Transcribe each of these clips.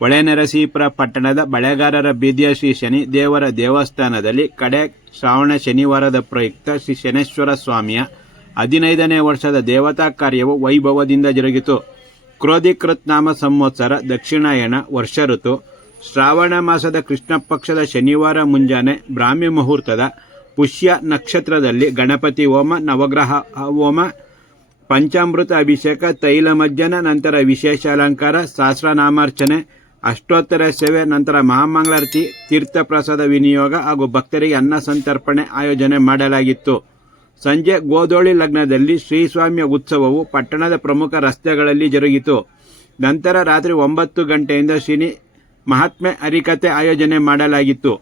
ಹೊಳೆನರಸೀಪುರ ಪಟ್ಟಣದ ಬಳೆಗಾರರ ಬೀದಿಯ ಶ್ರೀ ಶನಿ ದೇವರ ದೇವಸ್ಥಾನದಲ್ಲಿ ಕಡೆ ಶ್ರಾವಣ ಶನಿವಾರದ ಪ್ರಯುಕ್ತ ಶ್ರೀ ಶನೇಶ್ವರ ಸ್ವಾಮಿಯ ಹದಿನೈದನೇ ವರ್ಷದ ದೇವತಾ ಕಾರ್ಯವು ವೈಭವದಿಂದ ಜರುಗಿತು. ಕ್ರೋಧಿಕೃತ್ ನಾಮ ಸಂವತ್ಸರ ದಕ್ಷಿಣಾಯಣ ವರ್ಷ ಋತು, ಶ್ರಾವಣ ಮಾಸದ ಕೃಷ್ಣ ಪಕ್ಷದ ಶನಿವಾರ ಮುಂಜಾನೆ ಬ್ರಾಹ್ಮಿ ಮುಹೂರ್ತದ ಪುಷ್ಯ ನಕ್ಷತ್ರದಲ್ಲಿ ಗಣಪತಿ ಹೋಮ, ನವಗ್ರಹ ಹೋಮ, ಪಂಚಾಮೃತ ಅಭಿಷೇಕ, ತೈಲ ಮಜ್ಜನ, ನಂತರ ವಿಶೇಷ ಅಲಂಕಾರ ಸಹಸ್ರನಾಮಾರ್ಚನೆ ಅಷ್ಟೋತ್ತರ ಸೇವೆ ನಂತರ ಮಹಾಮಂಗಳಾರತಿ ತೀರ್ಥ ಪ್ರಸಾದ ವಿನಿಯೋಗ ಹಾಗೂ ಭಕ್ತರಿಗೆ ಅನ್ನ ಸಂತರ್ಪಣೆ ಆಯೋಜನೆ ಮಾಡಲಾಗಿತ್ತು. ಸಂಜೆ ಗೋಧೋಳಿ ಲಗ್ನದಲ್ಲಿ ಶ್ರೀಸ್ವಾಮಿಯ ಉತ್ಸವವು ಪಟ್ಟಣದ ಪ್ರಮುಖ ರಸ್ತೆಗಳಲ್ಲಿ ಜರುಗಿತು. ನಂತರ ರಾತ್ರಿ ಒಂಬತ್ತು ಗಂಟೆಯಿಂದ ಶ್ರೀನಿ ಮಹಾತ್ಮೆ ಹರಿಕತೆ ಆಯೋಜನೆ ಮಾಡಲಾಗಿತ್ತು.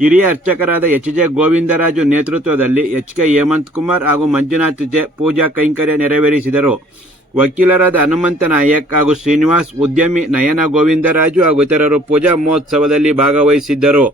ಹಿರಿಯ ಅರ್ಚಕರಾದ ಎಚ್ ಜೆ ಗೋವಿಂದರಾಜು ನೇತೃತ್ವದಲ್ಲಿ ಎಚ್ ಕೆ ಹೇಮಂತ್ ಕುಮಾರ್ ಹಾಗೂ ಮಂಜುನಾಥ್ ಜೆ. ಪೂಜಾ ಕೈಂಕರ್ಯ ನೆರವೇರಿಸಿದರು. ವಕೀಲರಾದ ಹನುಮಂತ ನಾಯಕ್ ಹಾಗೂ ಶ್ರೀನಿವಾಸ್ ಉದ್ಯಮಿ ನಯನ ಗೋವಿಂದರಾಜು ಹಾಗೂ ಇತರರು ಪೂಜಾ ಮಹೋತ್ಸವದಲ್ಲಿ ಭಾಗವಹಿಸಿದ್ದರು.